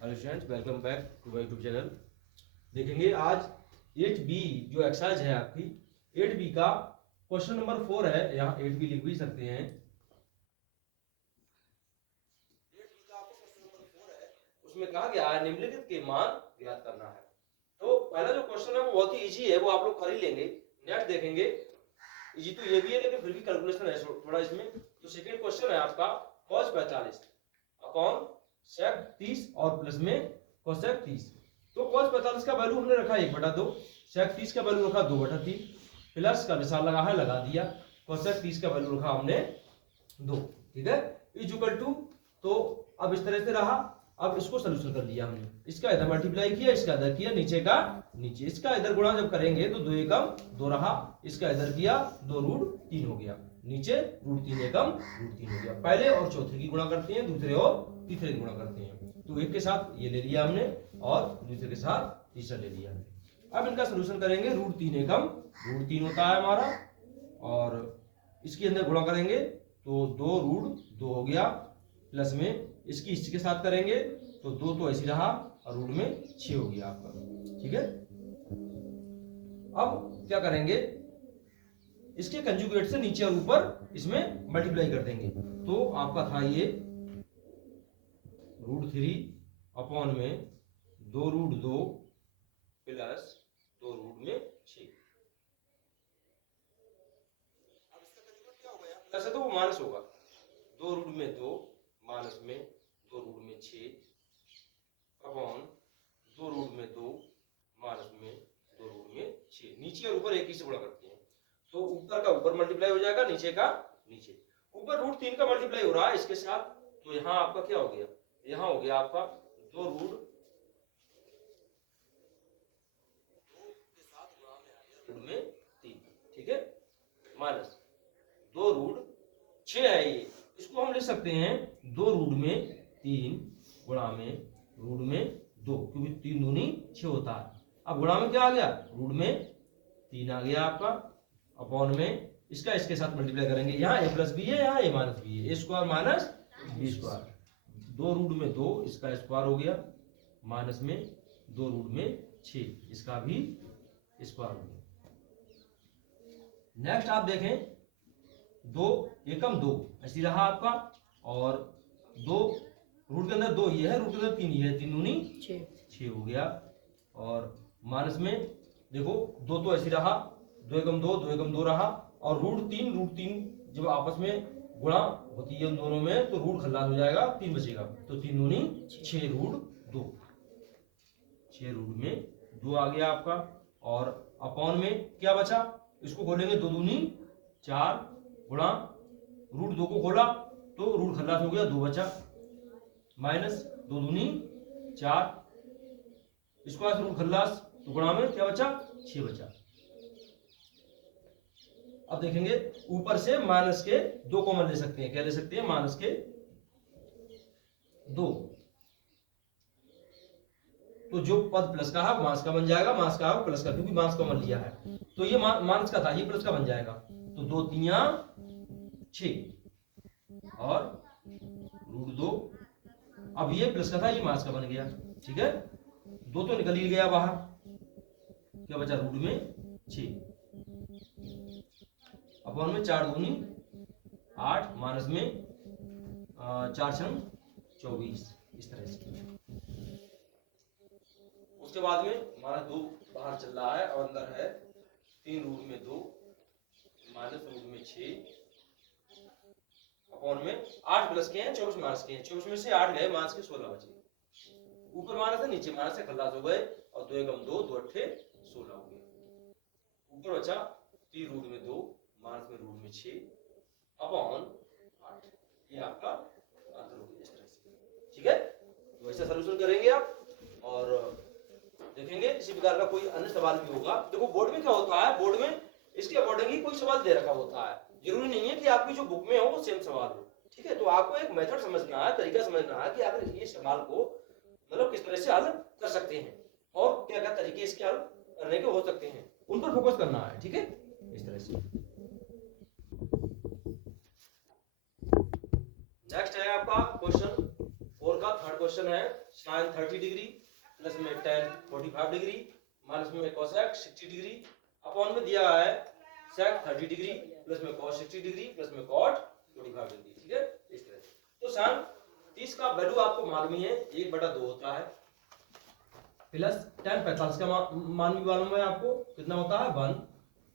Hello students, welcome back to my YouTube channel. देखेंगे आज 8B जो एक्सरसाइज है आपकी 8B का क्वेश्चन नंबर 4 है। यहाँ 8B लिख भी सकते हैं। 8B का आपको क्वेश्चन नंबर 4 है, उसमें कहा गया है निम्नलिखित के मान ज्ञात करना है। तो पहला जो क्वेश्चन है वो बहुत ही इजी है, वो आप लोग कर ही लेंगे। नेक्स्ट देखेंगे, इजी तो ये भी है लेकिन फिर भी कैलकुलेशन है थोड़ा इसमें। तो सेकंड क्वेश्चन है आपका cos 45 अपॉन sec 30 और प्लस में cosec 30। तो cos 45 का वैल्यू हमने रखा 1/2, sec 30 का वैल्यू रखा 2/3, प्लस का निशान लगा है लगा दिया, cosec 30 का वैल्यू रखा हमने 2। ठीक है, इक्वल टू। तो अब इस तरह से रहा। अब इसको सोल्यूशन कर लिया हमने, इसका इधर मल्टीप्लाई किया, इसका इधर किया, नीचे का नीचे, इसका इधर गुणा जब करेंगे तो 2 एकम 2 रहा, इसका इधर किया 2√3 हो गया, नीचे √3 एकम √3 हो गया। पहले और चौथे की गुणा करते हैं, दूसरे और तीसरे की गुणा करते हैं। तो एक के साथ ये ले लिया हमने और दूसरे के साथ तीसरा ले लिया हमने। अब इनका सोल्यूशन करेंगे, √3 एकम √3 होता है हमारा, और इसके अंदर गुणा करेंगे तो 2√2 हो गया, प्लस में इसकी इसके साथ करेंगे तो 2 तो ऐसे रहा और रूट में 6 हो गया आपका। ठीक है, अब क्या करेंगे, इसके कंजुगेट से नीचे और ऊपर इसमें मल्टीप्लाई कर देंगे। तो आपका था ये √3 अपॉन में 2√2 प्लस 2√6। अब इसका कंजुगेट क्या हो गया, प्लस है तो वो माइनस होगा, 2√2 माइनस में 2√6 अपॉन 2√2 माइनस में 2√6। नीचे और ऊपर एक ही से गुणा करते हैं तो ऊपर का ऊपर मल्टीप्लाई हो जाएगा, नीचे का नीचे। ऊपर √3 का मल्टीप्लाई हो रहा है इसके साथ, तो यहाँ आपका क्या हो गया, यहाँ हो गया आपका 2√2 के साथ गुणा में आ गया √3। ठीक है, माइनस 2√6 है ये, इसको हम लिख सकते हैं 2√3 गुणा में √2, क्योंकि 3 दूनी 6 होता है। अब गुणा में क्या आ गया, √3 आ गया आपका, अपॉन में इसका इसके साथ मल्टीप्लाई करेंगे, यहाँ a प्लस बी है, यहाँ a माइनस बी है, a square minus B square, 2√2 इसका स्क्वायर हो गया, माइनस में 2√6 इसका भी स्क्वायर हो गया। नेक्स्ट आप देखें, 2 एकम 2 ऐसी रहा आपका, और 2 रूट के अंदर 2 ये है, रूट के अंदर 3 ये है, 3 दूनी 6 हो गया, और माइनस में देखो 2 तो ऐसी रहा, 2 एकम 2, 2 एकम 2 रहा, और √3 जब आपस में गुणा होती है उन दोनों में तो रूट खल्लास हो जाएगा, 3 बचेगा, तो 3 दूनी 6√2, 6√2 आ गया आपका। और अपॉन में क्या बचा, इसको खोलेंगे 2 दूनी 4 गुणा √2 को खोला तो रूट खल्लास हो गया, 2 बचा, माइनस 2 दूनी 4, इसको आज रूट खल्लास तो गुणा में क्या बचा, 6 बचा। अब देखेंगे ऊपर से माइनस के 2 कॉमन ले सकते हैं, क्या ले सकते हैं, माइनस के 2, तो जो पद प्लस का है माइनस का बन जाएगा, माइनस का है प्लस का, क्योंकि माइनस कॉमन लिया है, तो ये माइनस का था, ये प्लस का बन जाएगा, तो 2 3 6 और √2, अब ये प्लस का था, ये माइनस का बन गया। ठीक है, 2 तो निकल ही गया बाहर, क्या बचा, √6 अपॉन में 4 दूनी 8, माइनस में 4 छंग 24, इस तरह से। उसके बाद में हमारा 2 बाहर चल रहा है और अंदर है 3√2 माइनस √6 अपॉन में 8 प्लस के हैं, 24 माइनस के हैं, 24 में से 8 गए, माइनस के 16 बचे, ऊपर माइनस है नीचे माइनस से खल्लास हो गए, और 2 एकम 2, 2 अट्ठे 16 हो गए। ऊपर बचा 3√2 माइनस में √6 अपॉन 8, ये आपका आंसर हो गया इस तरह से। ठीक है, तो ऐसा सलूशन करेंगे आप, और देखेंगे इसी प्रकार का कोई अन्य सवाल भी होगा। देखो बोर्ड में क्या होता है, बोर्ड में इसके अकॉर्डिंग ही कोई सवाल दे रखा होता है, जरूरी नहीं है कि आपकी जो बुक में हो वो सेम सवाल हो। ठीक है, तो आपको एक मेथड समझना है, तरीका समझना है कि अगर ये सवाल को मतलब किस तरह से हल कर सकते हैं और क्या क्या तरीके इसके हल करने के हो सकते हैं, उन पर फोकस करना है। ठीक है, इस तरह से। नेक्स्ट है आपका क्वेश्चन 4 का थर्ड क्वेश्चन है, साइन 30 डिग्री प्लस में टेन 45 डिग्री माइनस में कोसेक 60 डिग्री अपॉन में दिया है सेक 30 डिग्री प्लस में कॉस 60 डिग्री प्लस में कॉट 45 डिग्री। ठीक है, इस तरह से। तो साइन 30 का वैल्यू आपको मालूम ही है 1/2 होता है प्लस tan 45 का मान भी मालूम है आपको कितना होता है 1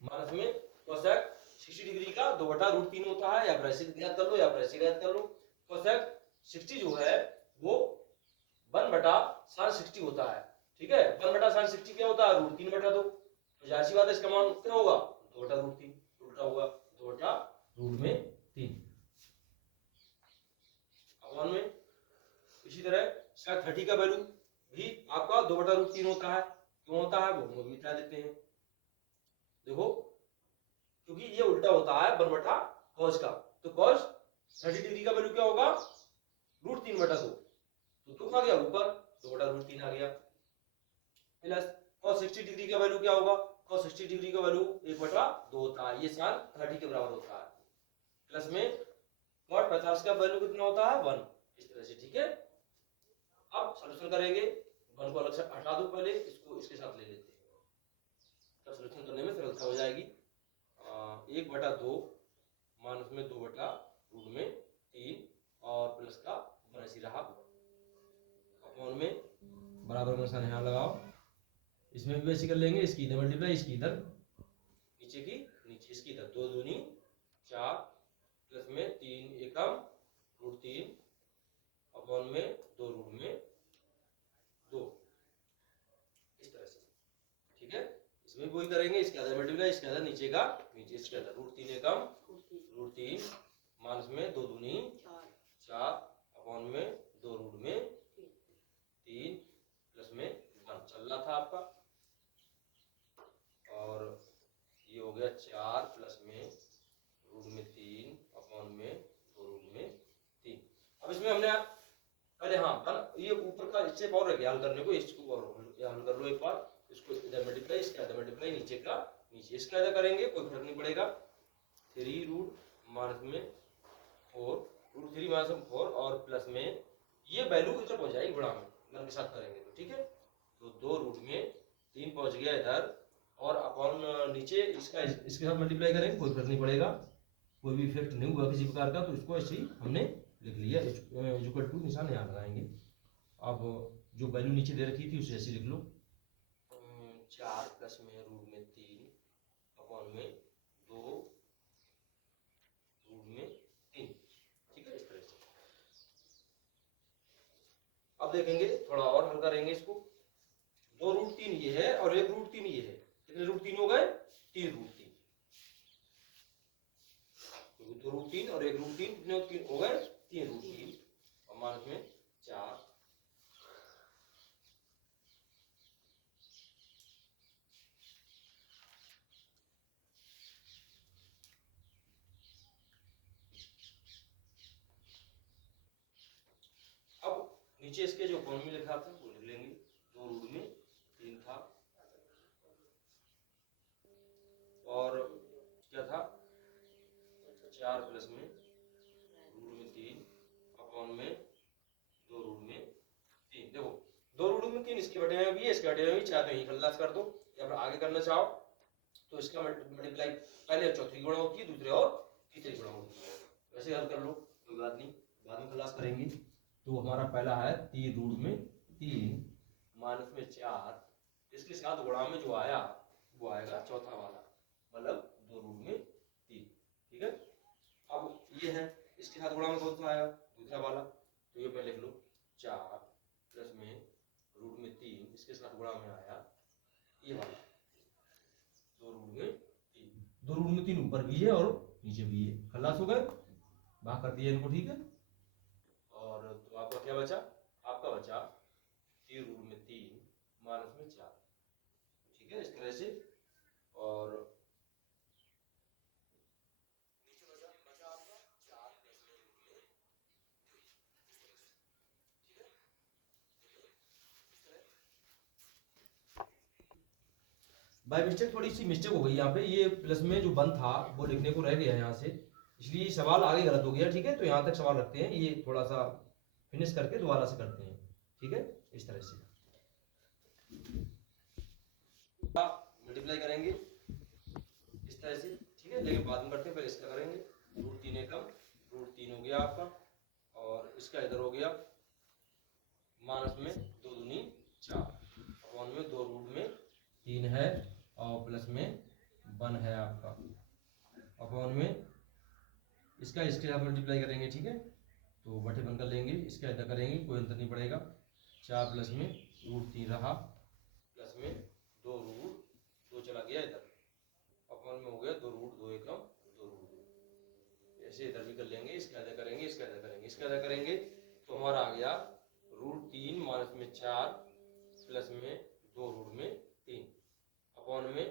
माइनस में कोसेक 60 डिग्री का 2/√3 होता है, या ब्रैकेट ज्ञात कर लो या ब्रैकेट ज्ञात कर लो। कोसेक 60 जो है वो 1/sin60 होता है। ठीक है, 1/sin60 क्या होता है √3/2। तो जाहिर सी बात है इसका मान क्या होगा 2/√3, उल्टा होगा 2/√3 अपॉन में। इसी तरह सेक 30 का वैल्यू भी आपका 2/√3 होता है। क्यों होता है वो भी बता देते हैं। देखो क्योंकि ये उल्टा होता है 1/cos का, तो cos 30 डिग्री का वैल्यू क्या होगा √3/2, तो 2 आ गया ऊपर 2/√3 आ गया, प्लस cos 60 डिग्री का वैल्यू क्या होगा cos 60 डिग्री का वैल्यू 1/2 होता है, ये sin 30 के बराबर होता है, प्लस में cot 50 का वैल्यू कितना होता है 1। इस तरह से। ठीक है, अब सॉल्यूशन करेंगे, 1 को अलग से हटा दो, पहले इसको इसके साथ ले लेते हैं, तब सॉल्यूशन करने में सरलता हो जाएगी। 1/2 माइनस में 2/√3 और प्लस का बराबर रहा अपॉन में बराबर का निशान यहाँ लगाओ, इसमें भी वैसे कर लेंगे, इसकी इधर मल्टीप्लाई इसकी इधर नीचे की नीचे इसकी इधर 2 दूनी 4 प्लस में 3 एकम √3 अपॉन में 2√2 इस तरह से। ठीक है, इसमें वही करेंगे, इसके अंदर मल्टीप्लाई इसके अंदर नीचे का नीचे इसके अंदर √3 एकम √3 माइनस में 2 दूनी 4 अपॉन में 2√3 प्लस में 1 चल रहा था आपका, और ये हो गया 4 प्लस में √3 अपॉन में 2√3। अब इसमें हमने पहले ये ऊपर का स्टेप और रह गया हल करने को, इसको और हल कर लो एक बार, इसको इधर मल्टीप्लाई इसका इधर मल्टीप्लाई नीचे का नीचे इसका इधर करेंगे, कोई फर्क नहीं पड़ेगा। 3 माइनस में 4 √3 माइनस में 4 और प्लस में ये वैल्यू इधर पहुंच जाएगी गुणा में गुणा के साथ करेंगे तो। ठीक है, तो 2√3 पहुंच गया इधर, और अपॉन नीचे इसका इसके साथ मल्टीप्लाई करेंगे, कोई फर्क नहीं पड़ेगा, कोई भी इफेक्ट नहीं हुआ किसी प्रकार का, तो इसको ऐसे ही हमने लिख लिया, इक्वल टू निशान यहाँ लगाएंगे। अब जो वैल्यू नीचे दे रखी थी उसे ऐसे लिख लो, 4 प्लस में √3 अपॉन में 2√3। ठीक है, इस तरह से। अब देखेंगे थोड़ा और हल करेंगे इसको, 2√3 ये है और 1√3 ये है, कितने √3 हो गए 3√3, 2√3 और 1√3 कितने हो गए 3√3 और माइनस में 4 नीचे इसके जो फॉर्मूले लिखा था वो लिख लेंगे, 2√3 था और क्या था 4 प्लस में √3 अपॉन में 2√3। देखो 2√3 इसके बटे में भी है, इसके बटे में भी, चाहे तो यही खल्लास कर दो या फिर आगे करना चाहो तो इसका मल्टीप्लाई पहले चौथी गुणा होती है, दूसरे और तीसरी गुणा होती है, वैसे हल कर लो, कोई बात नहीं, बाद में खल्लास करेंगे। तो हमारा पहला है 3√3 माइनस में 4, इसके साथ गुणा में जो आया वो आएगा चौथा वाला, मतलब 2√3। ठीक है, अब ये है इसके साथ गुणा में कौन सा आएगा दूसरा वाला, तो ये पहले लिख लो 4 प्लस में √3 इसके साथ गुणा में आया ये वाला 2√3 ऊपर भी है और नीचे भी है, खल्लास हो गए, भाग कर दिया इनको। ठीक है, और तो आपका क्या बचा, आपका बचा 3√3 माइनस में 4। ठीक है, इस तरह से। और नीचे बचा आपका 4 प्लस में √3। ठीक है, बाय मिस्टेक थोड़ी सी मिस्टेक हो गई यहाँ पे, ये प्लस में जो 1 था वो लिखने को रह गया यहाँ से, इसलिए सवाल आगे गलत हो गया। ठीक है, तो यहाँ तक सवाल रखते हैं, ये थोड़ा सा फिनिश करके दोबारा से करते हैं। ठीक है। इस तरह से मल्टीप्लाई करेंगे इस तरह से, ठीक है। लेकिन बाद में करते हैं, पहले इसका करेंगे। रूट 3 एकम रूट 3 हो गया आपका, और इसका इधर हो गया माइनस में 2 दूनी 4 अपॉन में 2 रूट में 3 है और प्लस में 1 है आपका अपॉन में इसका इसके साथ मल्टीप्लाई करेंगे, ठीक है। तो बटे 1 कर लेंगे, इसका इधर करेंगे, कोई अंतर नहीं पड़ेगा। 4 प्लस में रूट 3 रहा, प्लस में 2 रूट 2 चला गया इधर, अपॉन में हो गया 2 रूट 2 एकम 2 रूट 2। ऐसे इधर भी कर लेंगे, इसका इधर करेंगे, इसका इधर करेंगे, इसका इधर करेंगे, तो हमारा आ गया रूट 3 माइनस में 4 प्लस में 2 रूट में 3 अपॉन में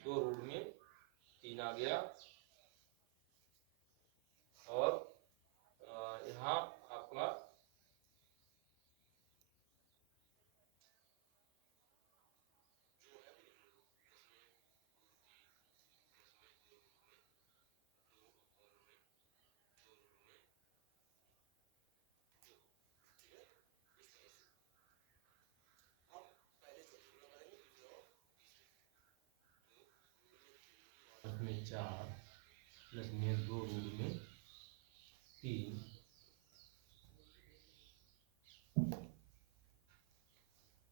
2 रूट में 3 आ गया। और यहाँ आपका में 4 प्लस में 2 रूट में 3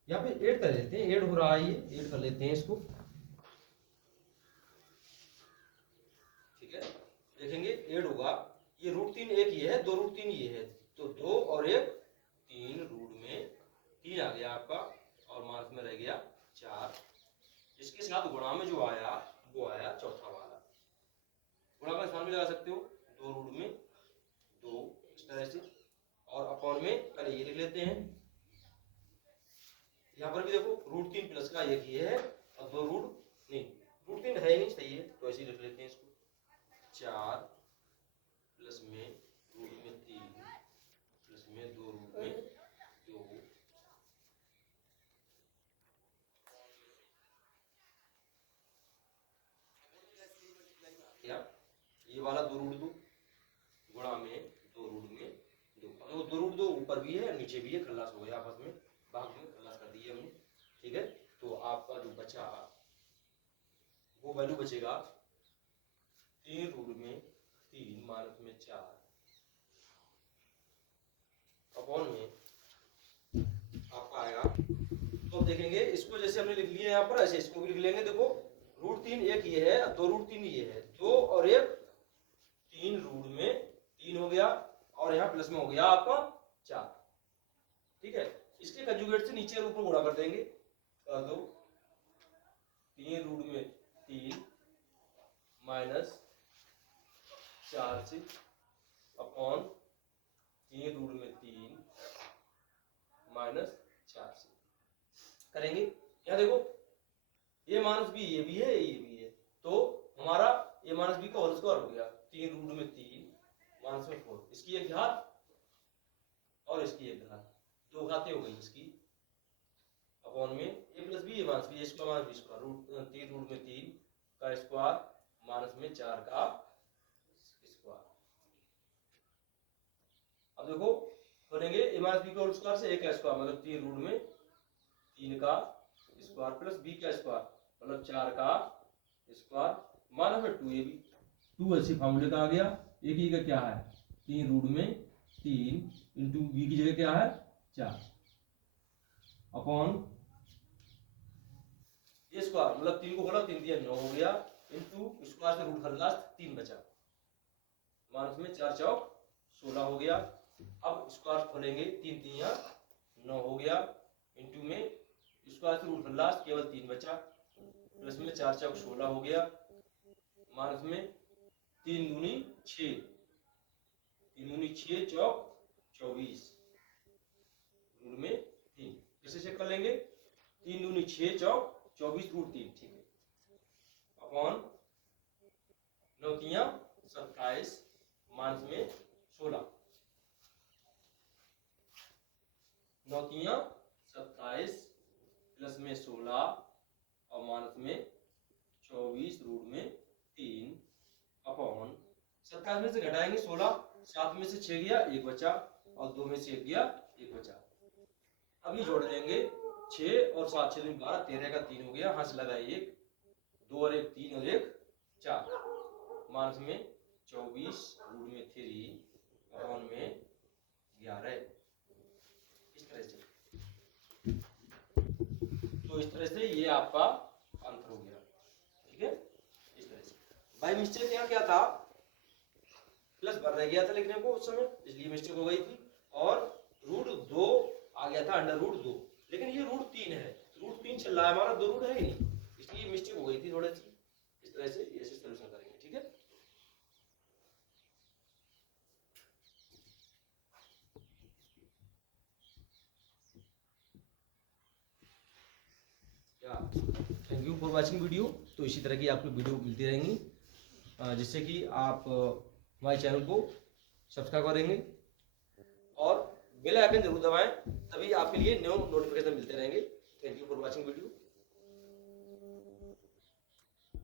यहाँ पे ऐड कर लेते हैं, ऐड हो रहा है, ये ऐड कर लेते हैं इसको, ठीक है। देखेंगे ऐड होगा, ये रूट 3 एक ये है, 2 रूट 3 ये है, तो 2 और 1 3 रूट में 3 आ गया आपका, और मार्क में रह गया 4। इसके साथ गुणा में जो आया वो आया चौथा वाला, गुणा का स्थान भी लगा सकते हो, 2 रूट में 2 इस तरह से, और अपॉन में पहले ये लिख लेते हैं। यहाँ पर भी देखो रूट 3 प्लस का एक ये है और 2 रूट नहीं, रूट 3 है ही नहीं, सही है, तो ऐसे ही लिख लेते हैं इसको। 4 प्लस में रूट में 3 प्लस में 2 रूट में 2 ये वाला 2 रूट 2 गुणा में 2 रूट में 2, तो 2 रूट 2 ऊपर भी है नीचे भी है, खल्लास हो गया आपस में, भाग में खल्लास कर दिए हमने, ठीक है। तो आपका जो बचा वो वैल्यू बचेगा 3 रूट में 3 माइनस में 4 अपॉन में आपका आएगा। तो देखेंगे इसको, जैसे हमने लिख लिया यहाँ पर, ऐसे इसको भी लिख लेंगे। देखो रूट 3 एक ये है, 2 रूट 3 ये है, 2 और 1 3 रूट में 3 हो गया, और यहाँ प्लस में हो गया आपका 4, ठीक है। इसके कंजुगेट से नीचे रूप में गुणा कर देंगे, तो 3 रूट में 3 माइनस 4 से अपॉन 3 रूट में 3 माइनस 4 से करेंगे। यहाँ देखो ये माइनस बी ये भी है, ये भी है, तो हमारा ये माइनस बी का होल स्क्वायर हो गया, 3 रूट में 3 माइनस में 4, इसकी एक घात और इसकी एक घात, 2 घातें हो गई इसकी, अपॉन में a plus b, a minus b, a square minus B square, root 3 root में 3 का स्क्वायर माइनस में 4 का स्क्वायर। अब देखो करेंगे ए माइनस बी का होल स्क्वायर से ए का स्क्वायर, मतलब 3 रूट में 3 का स्क्वायर प्लस बी का स्क्वायर मतलब 4 का स्क्वायर माइनस में 2 ए बी, 2 ऐसे फॉर्मूले का आ गया। ए की जगह क्या है 3 रूट में 3 इंटू बी की जगह क्या है 4 अपॉन ये स्क्वायर, मतलब 3 को खोला 3 दिया 9 हो गया, इंटू स्क्वायर से रूट खल्लास 3 बचा, माइनस में 4 चौक 16 हो गया। अब स्क्वायर खोलेंगे 3 3 9 हो गया, इंटू में स्क्वायर से रूट खल्लास केवल 3 बचा, प्लस में 4 चौक 16 हो गया, माइनस में 3 दूनी 6, 3 दूनी 6 चौक 24 रूट में 3, कैसे चेक कर लेंगे 3 दूनी 6 चौक 24 रूट 3, ठीक है, अपॉन 9 तिया 27 माइनस में 16, 9 तिया 27 प्लस में 16 और माइनस में 24 रूट में 3 अपॉन 27 में से घटाएंगे 16, 7 में से 6 गया 1 बचा और 2 में से 1 गया 1 बचा, अब ये जोड़ देंगे 6 और 7 6 दूनी 12 13 का 3 हो गया, हाथ लगा 1 2 और 1 3 और 1 4, मानस में 24 रूट में 3 अपॉन में 11। इस तरह से, तो इस तरह से ये आपका आंसर हो गया। ठीक है, इस तरह से बाई मिस्टेक यहाँ क्या था, प्लस बन रह गया था लिखने को उस समय, इसलिए मिस्टेक हो गई थी, और √2 आ गया था √2, लेकिन ये √3 है, √3 चल रहा है हमारा, 2 रूट है ही नहीं, इसलिए मिस्टेक हो गई थी थोड़ी सी। इस तरह से ऐसे सोल्यूशन करेंगे। ठीक है, thank you for watching video. तो इसी तरह की आपको वीडियो मिलती रहेंगी, जिससे कि आप हमारे चैनल को सब्सक्राइब करेंगे और बेल आइकन जरूर दबाएं, तभी आपके लिए न्यू नोटिफिकेशन मिलते रहेंगे।